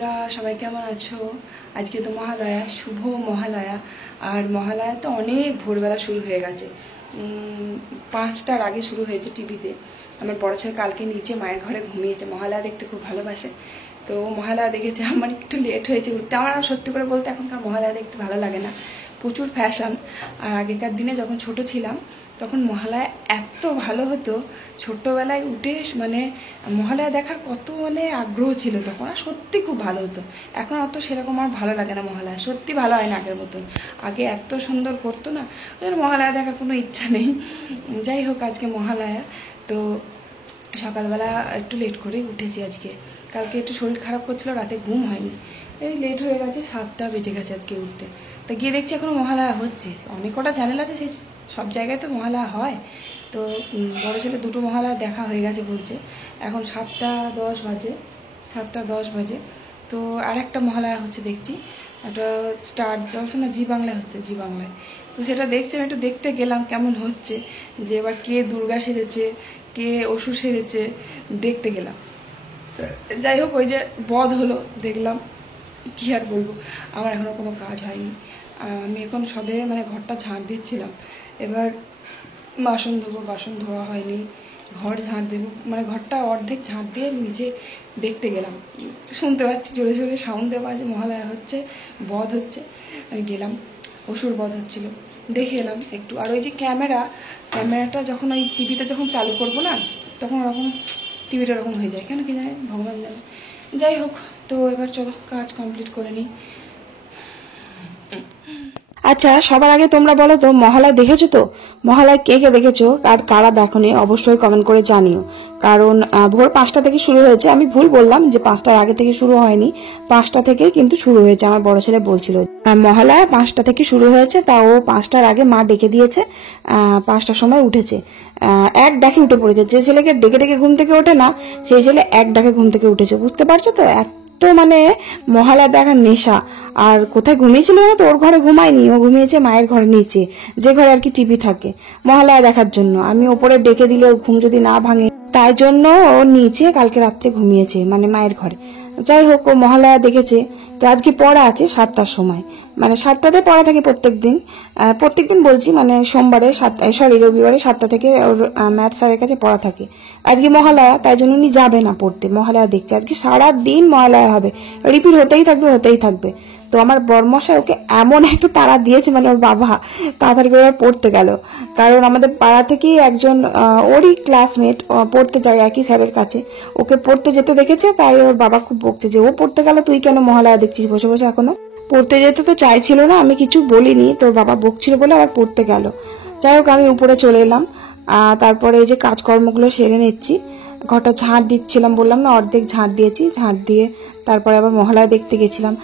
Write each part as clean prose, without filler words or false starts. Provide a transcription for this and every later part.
বন্ধুরা সবাই কেমন আছো? আজকে তো মহালয়া, শুভ মহালয়া। আর মহালয়া তো অনেক ভোরবেলা শুরু হয়ে গেছে, 5টার আগে শুরু হয়েছে টিভিতে। আমার বড় ছেলে কালকে নিচে মায়ের ঘরে ঘুমিয়েছে, মহালয়া দেখতে খুব ভালোবাসে। তো মহালয়া দেখেছে, আমার একটু লেট হয়েছে উঠতে। আমার সত্যি করে বলতে এখনকার মহালয়া দেখতে ভালো লাগে না, প্রচুর ফ্যাশন। আর আগেকার দিনে যখন ছোট ছিলাম তখন মহালয়া এত ভালো হতো, ছোট্টবেলায় উঠে মানে মহালয়া দেখার কত আগ্রহ ছিল তখন, আর সত্যি খুব ভালো হতো। এখন অত সেরকম আর ভালো লাগে না মহালয়া, সত্যি ভালো হয় না আগের মতন। আগে এত সুন্দর করতো না, ওই জন্য মহালয়া দেখার কোনো ইচ্ছা নেই। যাই হোক, আজকে মহালয়া তো সকালবেলা একটু লেট করেই উঠেছি আজকে। কালকে একটু শরীর খারাপ করছিল, রাতে ঘুম হয়নি, এই লেট হয়ে গেছে, 7টা বেজে গেছে আজকে উঠতে। তা গিয়ে দেখছি এখনও মহালয়া হচ্ছে, অনেক কটা চ্যানেল আছে, সেই সব জায়গায় তো মহালয়া হয়। তো বড় ছেলে 2টো মহালয়া দেখা হয়ে গেছে বলছে। এখন 7টা 10 বাজে, 7টা 10 বাজে। তো আর একটা মহালয়া হচ্ছে দেখছি, একটা স্টার জলসা না জি বাংলায় হচ্ছে, জি বাংলায়। তো সেটা দেখছি, আমি একটু দেখতে গেলাম কেমন হচ্ছে, যে এবার কে দুর্গা সেজেছে, কে অসুর সেজেছে, দেখতে গেলাম। যাই হোক, ওই যে বধ হলো দেখলাম, কী আর বলবো। আমার এখনও কোনো কাজ হয়নি, আমি এখন সবে ঘরটা ঝাঁট দিচ্ছিলাম। এবার বাসন ধোবো, বাসন ধোয়া হয়নি, ঘর ঝাঁট দেবো, ঘরটা অর্ধেক ঝাঁট দিয়ে নিচে দেখতে গেলাম। শুনতে পাচ্ছি জোরে জোরে সাউন্ড দেওয়া আছে, মহালয়া হচ্ছে, বধ হচ্ছে। আমি গেলাম, অসুর বধ হচ্ছিল, দেখে এলাম একটু। আর ওই যে ক্যামেরাটা যখন ওই টিভিতে যখন চালু করবো না, তখন ওরকম টিভিটা ওরকম হয়ে যায়, কেন কি জানে, ভগবান জানে। যাই হোক, তো এবার চলো কাজ কমপ্লিট করে নিই। আচ্ছা, সবার আগে তোমরা বলো তো, মহালয়া দেখেছো তো? মহালয়া কে কে দেখেছো আর কারা দেখোনি অবশ্যই কমেন্ট করে জানিও। কারণ ভোর 5টা থেকে শুরু হয়েছে, আমি ভুল বললাম যে 5টার আগে থেকে শুরু হয়নি, 5টা থেকেই কিন্তু শুরু হয়েছে। আমার বড় ছেলে বলছিল মহালয়া 5টা থেকে শুরু হয়েছে, তাও 5টার আগে মা ডেকে দিয়েছে, 5টার সময় উঠেছে। এক ডাকে উঠে পড়েছে, যে ছেলেকে ডেকে ডেকে ঘুম থেকে ওঠে না, সেই ছেলে এক ডাকে ঘুম থেকে উঠেছে, বুঝতে পারছো তো? তো মহালয়া দেখার নেশা। আর কোথায় ঘুমিয়েছিল না, তো ওর ঘরে ঘুমায়নি, ও ঘুমিয়েছে মায়ের ঘরে নিচে, যে ঘরে আর কি টিভি থাকে, মহালয়া দেখার জন্য। আমি ওপরে ডেকে দিলে ঘুম যদি না ভাঙে, তাই জন্য ও নিচে কালকে রাত্রে ঘুমিয়েছে, মায়ের ঘরে। যাই হোক, ও মহালয়া দেখেছে। তো আজকে পড়া আছে 7টার সময়, 7টাতে পড়া থাকে প্রত্যেকদিন বলছি, সোমবারে রবিবারে 7টা থেকে ওর ম্যাথ স্যারের কাছে পড়া থাকে। আজকে মহালয়া, তাই জন্য উনি যাবে না পড়তে, মহালয়া দেখছে। আজকে সারা দিন মহালয়া হবে, রিপিট হতেই থাকবে। তো আমার বরমশাই ওকে এমন একটা তাড়া দিয়েছে, ওর বাবা তাড়াতাড়ি করে পড়তে গেল। কারণ আমাদের পাড়া থেকেই একজন ওরই ক্লাসমেট পড়তে যায় একই স্যারের কাছে, ওকে পড়তে যেতে দেখেছে, তাই ওর বাবা খুব বকছে যে ও পড়তে গেল, তুই কেন মহালয়া দেখছিস বসে বসে? এখনো পড়তে যেতে তো চাইছিল না, আমি কিছু বলিনি, তোর বাবা বকছিল বলে আবার পড়তে গেল। যাই হোক, আমি উপরে চলে এলাম, তারপরে এই যে কাজকর্মগুলো সেরে নিচ্ছি। ঘরটা ঝাঁট দিচ্ছিলাম, বললাম না, অর্ধেক ঝাঁট দিয়েছি, ঝাঁট দিয়ে তারপরে আবার মহালয়া দেখতে গেছিলাম।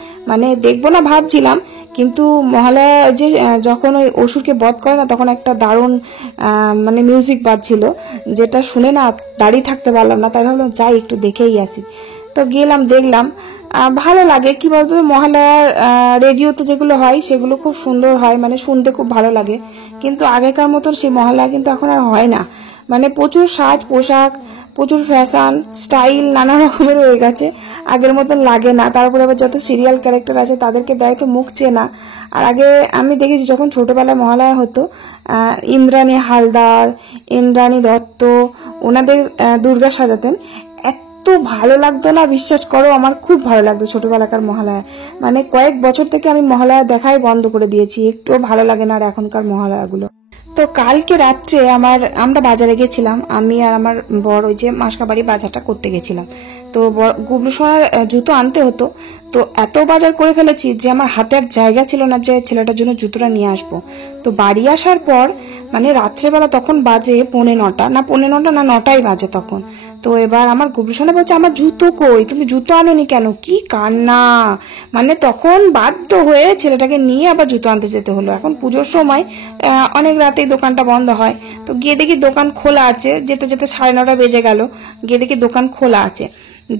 দেখবো না ভাবছিলাম, কিন্তু মহালয়া যে যখন ওই অসুরকে বধ করে না, তখন একটা দারুণ মিউজিক বাজছিল, যেটা শুনে না দাঁড়িয়ে থাকতে পারলাম না, তাই ভাবলাম যাই একটু দেখেই আসি। তো গেলাম, দেখলাম, ভালো লাগে। কি বলতো, মহালয়ার রেডিওতে যেগুলো হয় সেগুলো খুব সুন্দর হয়, শুনতে খুব ভালো লাগে। কিন্তু আগেকার মতন সেই মহালয়া কিন্তু এখন আর হয় না, প্রচুর সাজ পোশাক, প্রচুর ফ্যাশন স্টাইল নানা রকমের হয়ে গেছে, আগের মতন লাগে না। তারপরে আবার যত সিরিয়াল ক্যারেক্টার আছে তাদেরকে দেয় তো মুখ চেনা। আর আগে আমি দেখেছি যখন ছোটবেলায় মহালয়া হতো, ইন্দ্রাণী হালদার, ইন্দ্রাণী দত্ত, ওনাদের দুর্গা সাজাতেন, এত ভালো লাগতো না, বিশ্বাস করো, আমার খুব ভালো লাগতো ছোটবেলাকার মহালয়া। কয়েক বছর থেকে আমি মহালয়া দেখাই বন্ধ করে দিয়েছি, একটুও ভালো লাগে না আর এখনকার মহালয়াগুলো। তো কালকে রাত্রে আমরা বাজারে গেছিলাম, আমি আর আমার বর, ওই যে মাসকাবাড়ি বাজারটা করতে গেছিলাম। তো গুবলু সোনার জুতো আনতে হতো, তো এত বাজার করে ফেলেছি যে আমার হাতে আর জায়গা ছিল না যে ছেলেটার জন্য জুতোটা নিয়ে আসবো। তো বাড়ি আসার পর রাত্রেবেলা তখন বাজে 9:45 না 9টাই বাজে তখন। তো এবার আমার গুবলু সোনা বলছে, আমার জুতো কই, তুমি জুতো আনোনি কেন? কি কান্না! তখন বাধ্য হয়ে ছেলেটাকে নিয়ে আবার জুতো আনতে যেতে হলো। এখন পুজোর সময় অনেক রাতেই দোকানটা বন্ধ হয়, তো গিয়ে দেখি দোকান খোলা আছে, যেতে যেতে 9:30 বেজে গেল, গিয়ে দেখি দোকান খোলা আছে।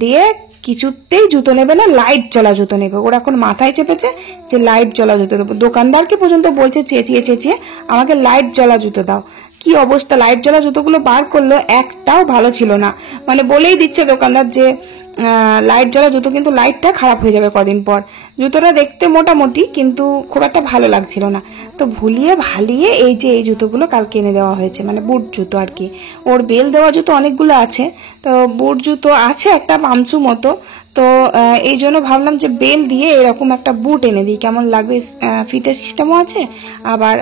দিয়ে কিছুতেই জুতো নেবে না, লাইট জ্বলা জুতো নেবে। ওরা এখন মাথায় চেপেছে যে লাইট জ্বলা জুতো দেবো। দোকানদারকে পর্যন্ত বলছে চেঁচিয়ে চেঁচিয়ে, আমাকে লাইট জ্বলা জুতো দাও। কি অবস্থা, লাইট জ্বলা জুতোগুলো বার করলো, একটাও ভালো ছিল না। বলেই দিচ্ছে দোকানদার যে লাইট জ্বলা জুতো, কিন্তু লাইটটা খারাপ হয়ে যাবে কদিন পর। জুতোটা দেখতে মোটামুটি, কিন্তু খুব একটা ভালো লাগছিল না। তো ভুলিয়ে ভালিয়ে এই যে এই জুতোগুলো কালকে এনে দেওয়া হয়েছে, মানে বুট জুতো আর কি। ওর বেল দেওয়া জুতো অনেকগুলো আছে, তো বুট জুতো আছে একটা পামসু মতো। তো এই জন্য ভাবলাম যে বেল দিয়ে এরকম একটা বুট এনে দিই, কেমন লাগবে। ফিতে সিস্টেমও আছে, আবার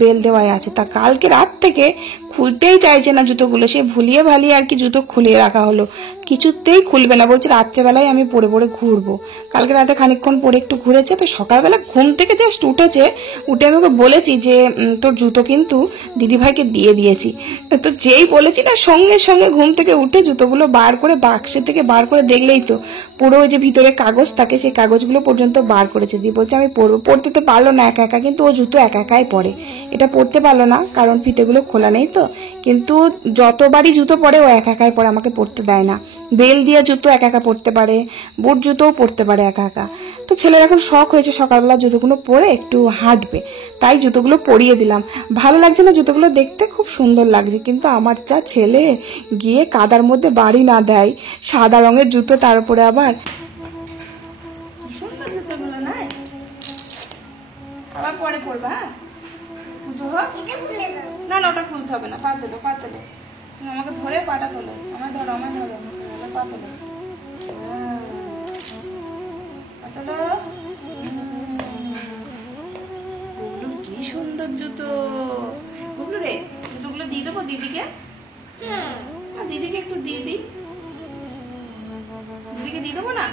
বেল দেওয়াই আছে। তা কালকে রাত থেকে খুলতেই চাইছে না জুতোগুলো, সে ভুলিয়ে ভালিয়ে আর কি জুতো খুলিয়ে রাখা হলো, কিছুতেই খুলবে না। বলছে রাত্রেবেলায় আমি পরে পরে ঘুরবো। কালকে রাতে খানিকক্ষণ পরে একটু ঘুরেছে, তো সকালবেলা ঘুম থেকে জাস্ট উঠেছে, উঠে আমি ওকে বলেছি যে তোর জুতো কিন্তু দিদিভাইকে দিয়ে দিয়েছি। তো যেই বলেছি না, সঙ্গে সঙ্গে ঘুম থেকে উঠে জুতোগুলো বার করে বাক্সের থেকে বার করে দেখলেই তো পুরো ওই যে ভিতরে কাগজ থাকে, সেই কাগজগুলো পর্যন্ত বার করেছে। দিয়ে বলছে আমি পরবো। পড়তে তো পারলো না একা একা, কিন্তু ও জুতো একা একাই পরে। এটা পড়তে পারলো না কারণ ফিতেগুলো খোলা নেই তো, কিন্তু যতবারই জুতো পরে ও একা একাই পরে, আমাকে পড়তে দেয় না। বেল দিয়ে জুতো একা একা পড়তে পারে, বুট জুতোও পড়তে পারে একা একা। তো ছেলের এখন শখ হয়েছে সকালবেলা জুতোগুলো পরে একটু হাঁটবে, তাই জুতোগুলো পরিয়ে দিলাম। ভালো লাগছে না জুতোগুলো দেখতে, খুব সুন্দর লাগছে, কিন্তু আমার যা ছেলে গিয়ে কাদার মধ্যে বাড়ি না দেয়। সাদা রঙের জুতো, তার উপরে আবার সুন্দর জুতোগুলো না, আবার পরে পরবা। পুজো হোক না, না ওটা খুলতে হবে না, পা তোলো পা তোলো, তুমি আমাকে ধরে পাটা তোলো, আমায় ধরো আমায় ধরো, পা তোলো পা তোলো। গুগলু কি সুন্দর জুতো। গুগলু রে, জুতোগুলো দিয়ে দেবো দিদিকে, দিদিকে একটু দিয়ে দিই, দিদিকে দিয়ে দেবো না।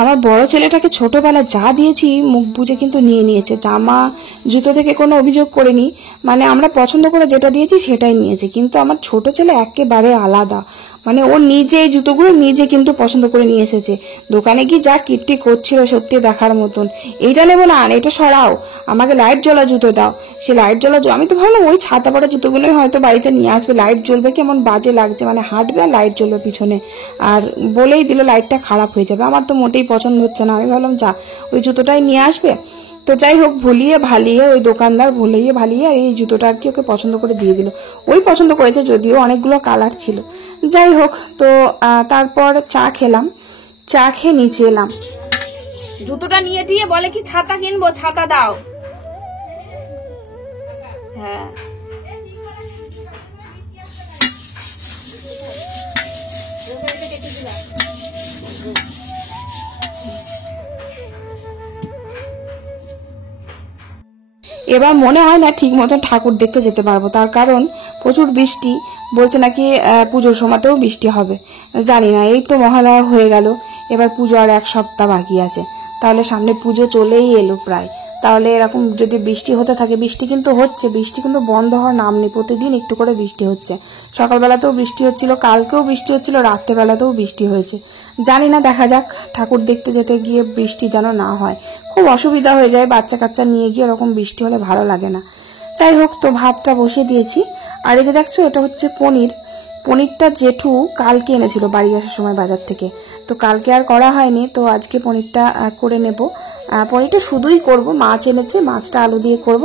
আমার বড় ছেলেটাকে ছোটবেলা যা দিয়েছি মুখ বুঝে কিন্তু নিয়ে নিয়েছে। জামা জুতো থেকে কোনো অভিযোগ করেনি, মানে আমরা পছন্দ করে যেটা দিয়েছি সেটাই নিয়েছে। কিন্তু আমার ছোট ছেলে একেবারে আলাদা, মানে ও নিজে এই জুতোগুলো নিজে কিন্তু পছন্দ করে নিয়ে এসেছে। দোকানে গিয়ে যা কীর্তি করছিল সত্যি দেখার মতন। এইটা নেবো না, এটা সরাও, আমাকে লাইট জ্বলা জুতো দাও। সে লাইট জ্বলা, আমি তো ভাবলাম ওই ছাতা পড়া জুতোগুলোই হয়তো বাড়িতে নিয়ে আসবে, লাইট জ্বলবে, কেমন বাজে লাগছে, মানে হাঁটবে আর লাইট জ্বলবে পিছনে, আর বলেই দিল লাইটটা খারাপ হয়ে যাবে। আমার তো মোটেই পছন্দ হচ্ছে না, আমি ভাবলাম যা ওই জুতোটাই নিয়ে আসবে। তো যাই হোক, ভুলিয়ে ভালিয়ে ওই দোকানদার ভুলিয়ে ভালিয়ে এই জুতোটা আর কি ওকে পছন্দ করে দিয়ে দিল। ওই পছন্দ করেছে, যদিও অনেকগুলো কালার ছিল। যাই হোক, তো তারপর চা খেলাম, চা খেয়ে নিচে এলাম। জুতোটা নিয়ে দিয়ে বলে কি ছাতা কিনবো, ছাতা দাও। হ্যাঁ এবার মনে হয় না ঠিক মতন ঠাকুর দেখতে যেতে পারবো, তার কারণ প্রচুর বৃষ্টি। বলছে নাকি পুজোর সময়তেও বৃষ্টি হবে, জানি না। এই তো মহালয়া হয়ে গেল, এবার পুজো আর 1 সপ্তাহ বাকি আছে, তাহলে সামনে পুজো চলেই এলো প্রায়। তাহলে এরকম যদি বৃষ্টি হতে থাকে, বৃষ্টি কিন্তু হচ্ছে, বৃষ্টি কিন্তু বন্ধ হওয়ার নাম নেই, প্রতিদিন একটু করে বৃষ্টি হচ্ছে। সকালবেলাতেও বৃষ্টি হচ্ছিল, কালকেও বৃষ্টি হচ্ছিল, রাত্রেবেলাতেও বৃষ্টি হয়েছে। জানি না, দেখা যাক। ঠাকুর দেখতে যেতে গিয়ে বৃষ্টি যেন না হয়, খুব অসুবিধা হয়ে যায়। বাচ্চা কাচ্চা নিয়ে গিয়ে ওরকম বৃষ্টি হলে ভালো লাগে না। যাই হোক, তো ভাতটা বসিয়ে দিয়েছি। আর এই যে দেখছো, এটা হচ্ছে পনির। পনিরটা জেঠু কালকে এনেছিল বাড়ি আসার সময় বাজার থেকে, তো কালকে আর করা হয়নি, তো আজকে পনিরটা করে নেব। পনিরটা শুধুই করব, মাছ এনেছে, মাছটা আলু দিয়ে করব,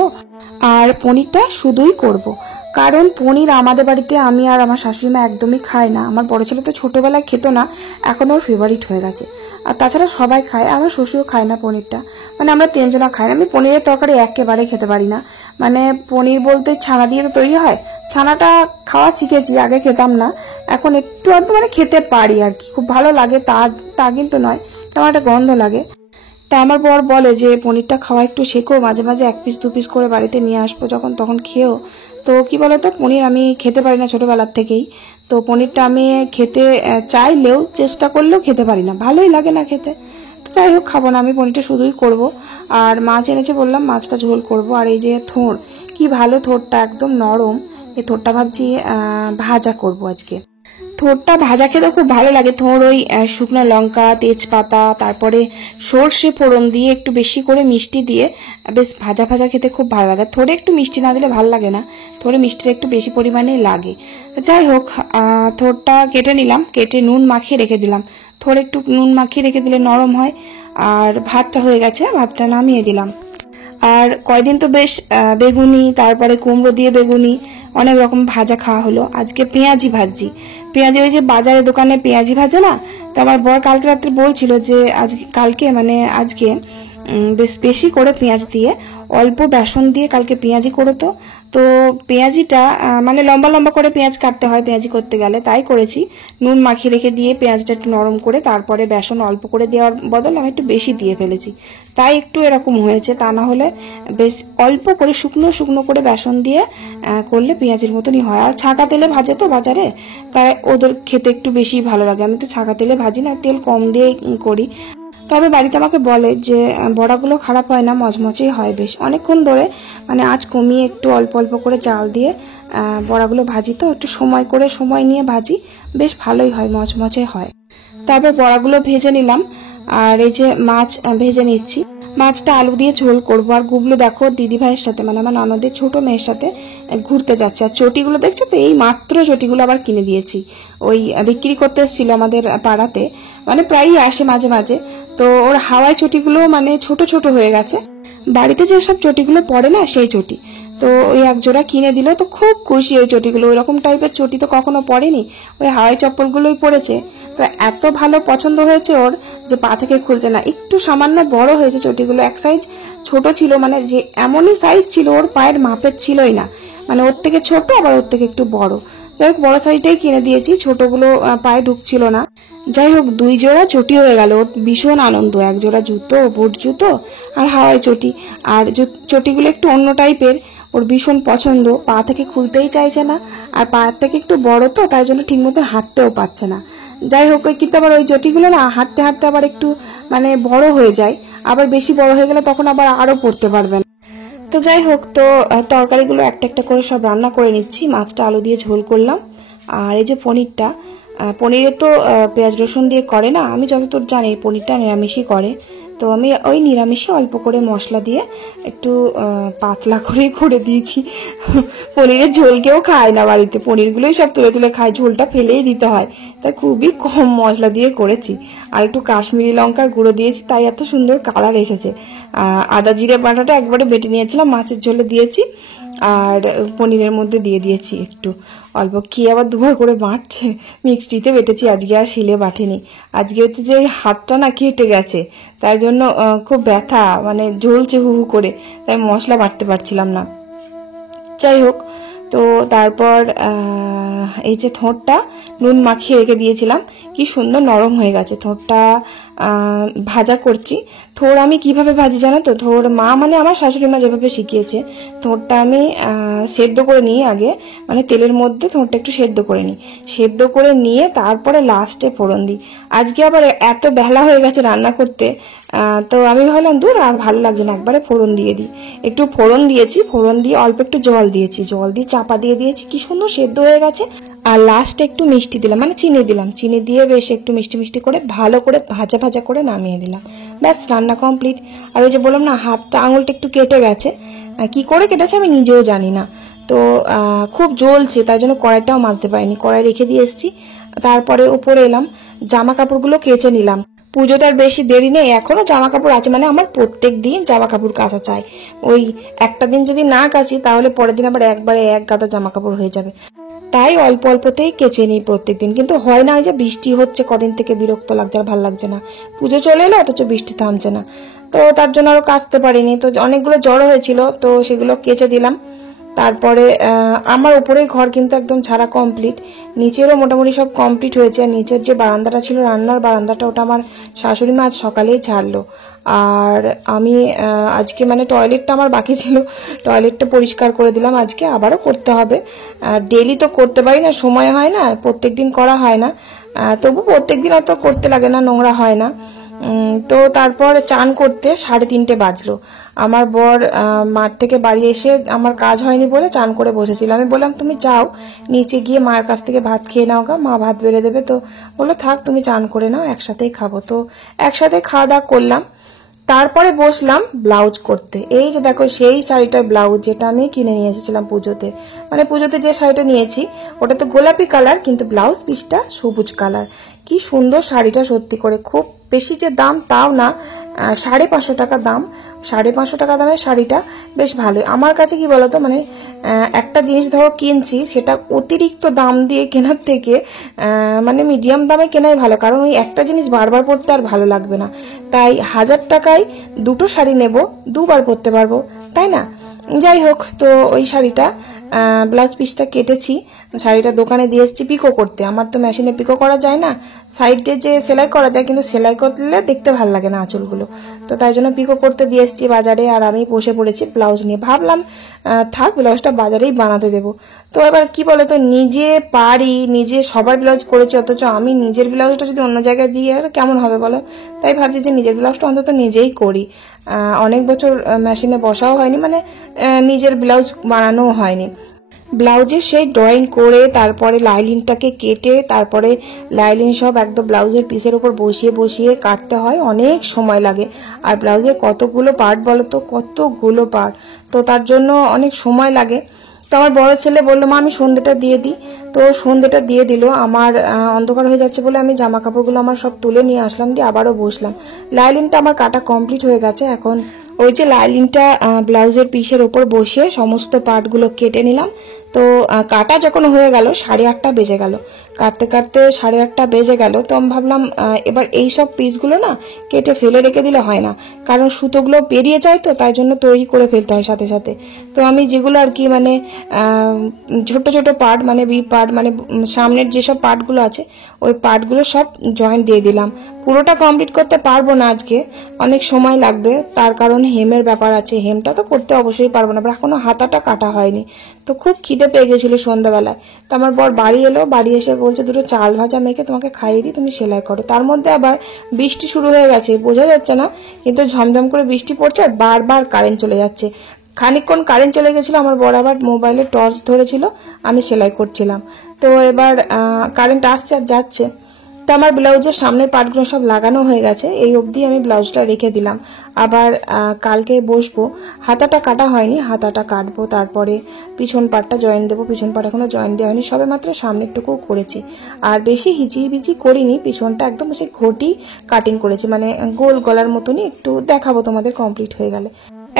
আর পনিরটা শুধুই করব। কারণ পনির আমাদের বাড়িতে আমি আর আমার শাশুড়িমা একদমই খায় না। আমার বড় ছেলে তো ছোটবেলায় খেত না, এখন ওর ফেভারিট হয়ে গেছে। আর তাছাড়া সবাই খায়, আমার শ্বশুরও খায় না পনিরটা, মানে আমরা 3 জনা খাই না। আমি পনিরের তরকারি একেবারে খেতে পারি না, মানে পনির বলতে ছানা দিয়ে তো তৈরি হয়, ছানাটা খাওয়া শিখেছি, আগে খেতাম না, এখন একটু আধটু মানে খেতে পারি আর কি। খুব ভালো লাগে তা কিন্তু নয়, কেমন একটা গন্ধ লাগে। তা আমার বর বলে যে পনিরটা খাওয়া একটু শেখো, মাঝে মাঝে 1 পিস 2 পিস করে বাড়িতে নিয়ে আসবো যখন তখন খেও। তো কি বলতো, পনির আমি খেতে পারি না ছোটবেলার থেকেই, তো পনিরটা আমি খেতে চাইলেও চেষ্টা করলেও খেতে পারি না, ভালোই লাগে না খেতে। তো যাই হোক, খাবো না আমি, পনিরটা শুধুই করব। আর মাছ এনেছে বললাম, মাছটা ঝোল করব। আর এই যে থোড়, কি ভালো থোড়টা, একদম নরম। এই থোড়টা ভাবছি ভাজা করব আজকে। থোড়টা ভাজা খেতে খুব ভালো লাগে। থোড় ওই শুকনো লঙ্কা, তেজপাতা, তারপরে সর্ষে ফোড়ন দিয়ে একটু বেশি করে মিষ্টি দিয়ে বেশ ভাজা ভাজা খেতে খুব ভালো লাগে। থোড়ে একটু মিষ্টি না দিলে ভালো লাগে না, থোড়ে মিষ্টিটা একটু বেশি পরিমাণেই লাগে। যাই হোক, থোড়টা কেটে নিলাম, কেটে নুন মাখিয়ে রেখে দিলাম। থোড়ে একটু নুন মাখিয়ে রেখে দিলে নরম হয়। আর ভাতটা হয়ে গেছে, ভাতটা নামিয়ে দিলাম। আর কয়দিন তো বেশ বেগুনি, তারপরে কুমড়ো দিয়ে বেগুনি, অনেক রকম ভাজা খাওয়া হলো। আজকে পেঁয়াজি ভাজি, পেঁয়াজি ওই যে বাজারে দোকানে পেঁয়াজি ভাজে না, তো আমার বর কালকে রাত্রে বলছিল যে আজকে বেশ বেশি করে পেঁয়াজ দিয়ে অল্প বেসন দিয়ে কালকে পেঁয়াজি করো। তো পেঁয়াজিটা মানে লম্বা লম্বা করে পেঁয়াজ কাটতে হয় পেঁয়াজি করতে গেলে, তাই করেছি। নুন মাখিয়ে রেখে দিয়ে পেঁয়াজটা একটু নরম করে তারপরে বেসন অল্প করে দেওয়ার বদলে আমি একটু বেশি দিয়ে ফেলেছি, তাই একটু এরকম হয়েছে। তা না হলে বেশ অল্প করে শুকনো শুকনো করে বেসন দিয়ে করলে পেঁয়াজির মতনই হয়। আর ছাঁকা তেলে ভাজে তো বাজারে, তাই ওদের খেতে একটু বেশি ভালো লাগে। আমি তো ছাঁকা তেলে ভাজি না, তেল কম দিয়ে করি। তবে বাড়িতে আমাকে বলে যে বড়াগুলো খারাপ হয় না, মচমচেই হয় বেশ। অনেকক্ষণ ধরে মানে আঁচ কমিয়ে একটু অল্প অল্প করে চাল দিয়ে বড়াগুলো ভাজি, তো একটু সময় নিয়ে ভাজি, বেশ ভালোই হয়, মচমচে হয়। তারপর বড়াগুলো ভেজে নিলাম, আর এই যে মাছ ভেজে নিচ্ছি। মাছটা আলু দিয়ে ঝোল করবো। আর গুবলু দেখো দিদি ভাইয়ের সাথে মানে আমার ননদের ছোট মেয়ের সাথে ঘুরতে যাচ্ছে। আর চটিগুলো দেখছো তো, এই মাত্র চটিগুলো আবার কিনে দিয়েছি। ওই বিক্রি করতে এসেছিল আমাদের পাড়াতে, মানে প্রায়ই আসে মাঝে মাঝে। তো ওর হাওয়াই চটিগুলো মানে ছোট ছোট হয়ে গেছে, বাড়িতে যেসব চটিগুলো পড়ে না সেই চটি। তো ওই এক জোড়া কিনে দিল, তো খুব খুশি ওই চটিগুলো। ওইরকম টাইপের চটি তো কখনো পড়েনি, ওই হাওয়াই চপ্পলগুলোই পড়েছে। তো এত ভালো পছন্দ হয়েছে ওর যে পা থেকে খুলছে না। একটু সামান্য বড় হয়েছে চটিগুলো, এক সাইজ ছোট ছিল, মানে যে এমনই সাইজ ছিল ওর পায়ের মাপের ছিলই না, মানে ওর থেকে ছোট আবার ওর থেকে একটু বড়। যাই হোক বড় সাইজটাই কিনে দিয়েছি, ছোটগুলো পায়ে ঢুকছিল না। যাই হোক 2 জোড়া চটি হয়ে গেল, ওর ভীষণ আনন্দ। 1 জোড়া জুতো, বুট জুতো আর হাওয়াই চটি। আর চটিগুলো একটু অন্য টাইপের, ওর ভীষণ পছন্দ। পা থেকে খুলতেই চাইছে না, আর পা থেকে একটু বড় তো, তাই জন্য ঠিক মতো হাঁটতেও পারছে না। যাই হোক কিন্তু আবার ওই চটিগুলো না হাঁটতে হাঁটতে আবার একটু মানে বড় হয়ে যায়, আবার বেশি বড় হয়ে গেলে তখন আবার আরো পড়তে পারবে না। তো যাই হোক, তো তরকারিগুলো একটা একটা করে সব রান্না করে নিচ্ছি। মাছটা আলু দিয়ে ঝোল করলাম। আর এই যে পনিরে তো পেঁয়াজ রসুন দিয়ে করে না, আমি যতদূর জানি পনিরটা নিরামিষই করে। তো আমি ওই নিরামিষে অল্প করে মশলা দিয়ে একটু পাতলা করে দিয়েছি। পনিরের ঝোল কেউ খায় না বাড়িতে, পনিরগুলোই সব তুলে তুলে খায়, ঝোলটা ফেলেই দিতে হয়, তাই খুবই কম মশলা দিয়ে করেছি। আর একটু কাশ্মীরি লঙ্কার গুঁড়ো দিয়েছি, তাই এত সুন্দর কালার এসেছে। আদা জিরে বাটাটা একবারে বেটে নিয়েছিলাম, মাছের ঝোলে দিয়েছি, আর পনিরের মধ্যে দিয়ে দিয়েছি একটু অল্প। কি আবার দুবার করে বাটছে, মিক্সিতে বেটেছি আজকে, আর শিলে বাটেনি আজকে। হচ্ছে যে ওই হাতটা না কেটে গেছে, তাই জন্য খুব ব্যথা, মানে জ্বলছে হু হু করে, তাই মশলা বাটতে পারছিলাম না। যাই হোক, তো তারপর এই যে থোড়টা নুন মাখিয়ে রেখে দিয়েছিলাম, কি সুন্দর নরম হয়ে গেছে। থোড়টা ভাজা করছি। থোড় আমি কিভাবে ভাজি জানো তো? থোড় মা মানে আমার শাশুড়ি মা যেভাবে শিখিয়েছে, থোড়টা আমি সেদ্ধ করে নিই আগে, মানে তেলের মধ্যে থোড়টা একটু সেদ্ধ করে নিই। সেদ্ধ করে নিয়ে তারপরে লাস্টে ফোড়ন দিই। আজকে আবার এত বেলা হয়ে গেছে রান্না করতে, তো আমি ভাবলাম দূর আর ভালো লাগছে না, একবারে ফোড়ন দিয়ে দিই। একটু ফোড়ন দিয়েছি, ফোড়ন দিয়ে অল্প একটু জল দিয়েছি, জল দিয়ে চাপা দিয়ে দিয়েছি, কি সুন্দর সেদ্ধ হয়ে গেছে। আর লাস্টে একটু মিষ্টি দিলাম, মানে চিনি দিলাম, চিনি দিয়ে বেশ একটু মিষ্টি মিষ্টি করে ভালো করে ভাজা ভাজা করে নামিয়ে দিলাম। ব্যাস রান্না কমপ্লিট। আর ওই যে বললাম না হাতটা আঙুলটা একটু কেটে গেছে, কি করে কেটেছে আমি নিজেও জানি না। তো খুব জ্বলছে, তাই জন্য কড়াইটাও মাজতে পারিনি, কড়াই রেখে দিয়ে এসেছি। তারপরে উপরে এলাম, জামা কাপড়গুলো কেচে নিলাম। পুজোতে আর বেশি দেরি নেই, এখনো জামা কাপড় আছে, মানে আমার প্রত্যেক দিন জামা কাপড় কাচা চাই। ওই একটা দিন যদি না কাচি তাহলে পরের দিন আবার একবারে এক গাদা জামা কাপড় হয়ে যাবে, তাই অল্প অল্পতেই কেচে নিই প্রত্যেকদিন। কিন্তু হয় না, ওই যে বৃষ্টি হচ্ছে কদিন থেকে, বিরক্ত লাগছে, আর ভালো লাগছে না। পুজো চলে এলো অথচ বৃষ্টি থামছে না, তো তার জন্য আরো কাচতে পারিনি। তো অনেকগুলো জড়ো হয়েছিল, তো সেগুলো কেচে দিলাম। তারপরে আমার উপরের ঘর কিন্তু একদম ছাড়া কমপ্লিট, নিচেরও মোটামুটি সব কমপ্লিট হয়েছে। আর নিচের যে বারান্দাটা ছিল, রান্নার বারান্দাটা, ওটা আমার শাশুড়ি মা আজ সকালেই ছাড়লো। আর আমি আজকে মানে টয়লেটটা আমার বাকি ছিল, টয়লেটটা পরিষ্কার করে দিলাম আজকে, আবারও করতে হবে। ডেলি তো করতে পারি না, সময় হয় না, প্রত্যেক দিন করা হয় না, তবু প্রত্যেক দিন অত করতে লাগে না, নোংরা হয় না। তো তারপর চান করতে 3:30 বাজলো। আমার বর মাঠ থেকে বাড়ি এসে আমার কাজ হয়নি বলে চান করে বসেছিল। আমি বললাম তুমি যাও নিচে গিয়ে মায়ের কাছ থেকে ভাত খেয়ে নাও গা, মা ভাত বেড়ে দেবে। তো বললো থাক তুমি চান করে নাও, একসাথেই খাবো। তো একসাথে খাওয়া দাওয়া করলাম। তারপরে বসলাম ব্লাউজ করতে। এই যে দেখো সেই শাড়িটার ব্লাউজ, যেটা আমি কিনে নিয়ে এসেছিলাম পুজোতে, মানে পুজোতে যে শাড়িটা নিয়েছি ওটা তো গোলাপি কালার, কিন্তু ব্লাউজ পিসটা সবুজ কালার। কি সুন্দর শাড়িটা, সত্যি করে খুব বেশি যে দাম তাও না, 550 টাকা দাম। 550 টাকা দামের শাড়িটা বেশ ভালোই আমার কাছে। কি বলতো, মানে একটা জিনিস ধরো কিনছি, সেটা অতিরিক্ত দাম দিয়ে কেনার থেকে মানে মিডিয়াম দামে কেনাই ভালো, কারণ ওই একটা জিনিস বারবার পরতে আর ভালো লাগবে না। তাই 1000 টাকায় দুটো শাড়ি নেব, দুবার পরতে পারবো, তাই না? যাই হোক, তো ওই শাড়িটা ব্লাউজ পিসটা কেটেছি, শাড়িটা দোকানে দিয়ে এসেছি পিকো করতে। আমার তো মেশিনে পিকো করা যায় না, সাইডে যে সেলাই করা যায়, কিন্তু সেলাই করলে দেখতে ভালো লাগে না আঁচলগুলো, তো তাই জন্য পিকো করতে দিয়ে এসেছি বাজারে। আর আমি বসে পড়েছি ব্লাউজ নিয়ে, ভাবলাম থাক ব্লাউজটা বাজারেই বানাতে দেবো। তো এবার কি বলো তো, নিজে পারি, নিজে সবার ব্লাউজ করেছি, অথচ আমি নিজের ব্লাউজটা যদি অন্য জায়গায় দিই আর কেমন হবে বলো? তাই ভাবছি যে নিজের ব্লাউজটা অন্তত নিজেই করি। অনেক বছর মেশিনে বসাও হয়নি, মানে নিজের ব্লাউজ বানানোও হয়নি। ব্লাউজের সেই ড্রয়িং করে তারপরে লাইলিনটাকে কেটে তারপরে লাইলিন সব একদম ব্লাউজের পিসের উপর বসিয়ে বসিয়ে কাটতে হয়, অনেক সময় লাগে। আর ব্লাউজের কতগুলো পার্ট বলো তো, কতগুলো পার্ট, তো তার জন্য অনেক সময় লাগে। তো আমার বড় ছেলে বললো, মা আমি সন্ধ্যেটা দিয়ে দিই। তো সন্ধ্যেটা দিয়ে দিল। আমার অন্ধকার হয়ে যাচ্ছে বলে আমি জামা কাপড়গুলো আমার সব তুলে নিয়ে আসলাম, দিয়ে আবারও বসলাম। লাইলিনটা আমার কাটা কমপ্লিট হয়ে গেছে। এখন ওই যে লাইলিনটা ব্লাউজের পিসের ওপর বসিয়ে সমস্ত পার্টগুলো কেটে নিলাম। তো কাটা যখন হয়ে গেল 8:30 বেজে গেল, কাটতে কাটতে 8:30 বেজে গেল। তো আমি ভাবলাম এবার এই সব পিসগুলো না কেটে ফেলে রেখে দিলে হয় না, কারণ সুতোগুলো বেরিয়ে যায়, তো তাই জন্য তৈরি করে ফেলতে হয় সাথে সাথে। তো আমি যেগুলো আর কি মানে ছোট ছোট পার্ট, মানে বি পার্ট, মানে সামনের যেসব পার্টগুলো আছে ওই পার্টগুলো সব জয়েন্ট দিয়ে দিলাম। পুরোটা কমপ্লিট করতে পারবো না আজকে, অনেক সময় লাগবে, তার কারণ হেমের ব্যাপার আছে। হেমটা তো করতে অবশ্যই পারবো না, এখনো হাতাটা কাটা হয়নি। তো খুব খিদে পেয়ে গেছিল সন্ধ্যাবেলায়। তো আমার বর বাড়ি এলো, বাড়ি এসে বলছে দুটো চাল ভাজা মেখে তোমাকে খাইয়ে দিই, তুমি সেলাই করো। তার মধ্যে আবার বৃষ্টি শুরু হয়ে গেছে, বোঝা যাচ্ছে না, কিন্তু ঝমঝম করে বৃষ্টি পড়ছে আর বারবার কারেন্ট চলে যাচ্ছে। খানিকক্ষণ কারেন্ট চলে গেছিল, আমার বর আবার মোবাইলে টর্চ ধরেছিল, আমি সেলাই করছিলাম। তো এবার কারেন্ট আসছে আর যাচ্ছে। তো আমার ব্লাউজের সামনের পার্টগুলো সব লাগানো হয়ে গেছে, এই অবধি আমি ব্লাউজটা রেখে দিলাম। আবার কালকে বসবো, হাতাটা কাটা হয়নি, হাতাটা কাটবো, তারপরে পিছন পার্টটা জয়েন দেবো। পিছন পার্ট এখনো জয়েন দেওয়া হয়নি, সবে মাত্র সামনেরটুকু করেছি। আর বেশি হিচিবিচি করিনি, পিছনটা একদম সে ঘটি কাটিং করেছি, মানে গোল গলার মতনই, একটু দেখাবো তোমাদের কমপ্লিট হয়ে গেলে।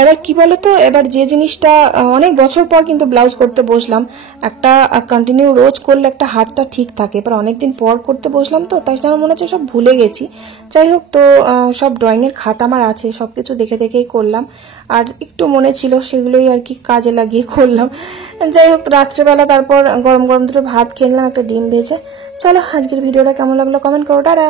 এবার কি বলতো, এবার যে জিনিসটা অনেক বছর পর কিন্তু ব্লাউজ করতে বসলাম, একটা কন্টিনিউ রোজ করলে একটা হাতটা ঠিক থাকে, এবার অনেকদিন পর করতে বসলাম, তো তাই জন্য মনে হচ্ছে সব ভুলে গেছি। যাই হোক, তো সব ড্রয়িংয়ের খাতা আমার আছে, সব কিছু দেখে দেখেই করলাম, আর একটু মনে ছিল সেগুলোই আর কি কাজে লাগিয়ে করলাম। যাই হোক, রাত্রেবেলা তারপর গরম গরম দুটো ভাত খেলাম, একটা ডিম ভেজে। চলো, আজকের ভিডিওটা কেমন লাগলো কমেন্ট করো, টাটা।